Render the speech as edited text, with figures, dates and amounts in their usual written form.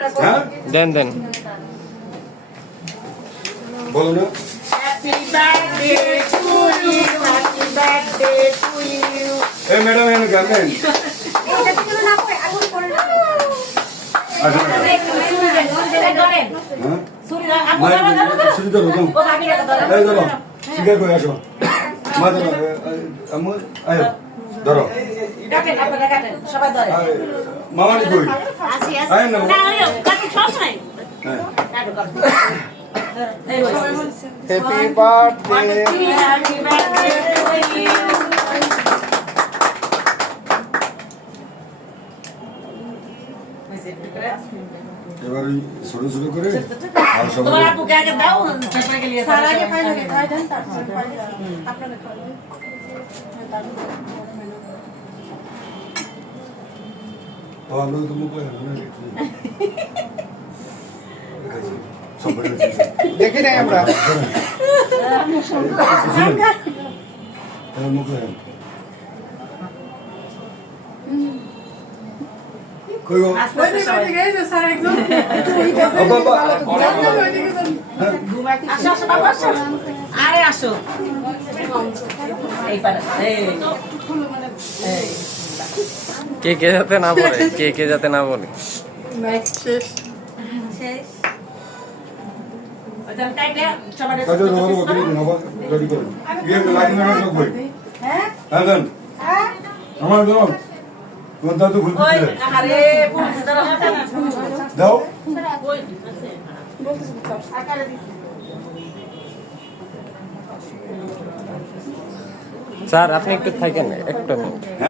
হ্যাঁ দেন দেন বলো না Happy birthday to you. Happy birthday to you. এই ম্যাডাম এখানে কেমন শুরু করো এই ধরো শিকার করে আসো মা ধরো আম্মু আয় ধরো মামানি কই আয় না happy birthday Happy birthday to you. এবার ছোট ছোট করে আর সবাই তোমার আপুকে আগে দাও তারপরে গেলে স্যার আগে ফাইনালি খাই দেন তারপর আপনাকে খাওয়াবো ও আমরা তো মুখ দেখি নাই আমরা মুখ কই গো ওই দিকে গেছে স্যার একদম আসো আসো বাবা আসো আরে আসো এই পারে এই কে কে যাতে না বলে কে কে যাতে না বলে শেষ ওটা টাইটে সবাই কাজে নগর বদলি নগর রেডি করো বিয়ে লাগি না সব কই হ্যাঁ হ্যাঁ দেন আমার দাও কোনটা তো ভুল ওই দিছে আরে পুরো ধরো দাও ওই বলতেছি আকারে দিছি স্যার আপনি একটু থাকেন একটু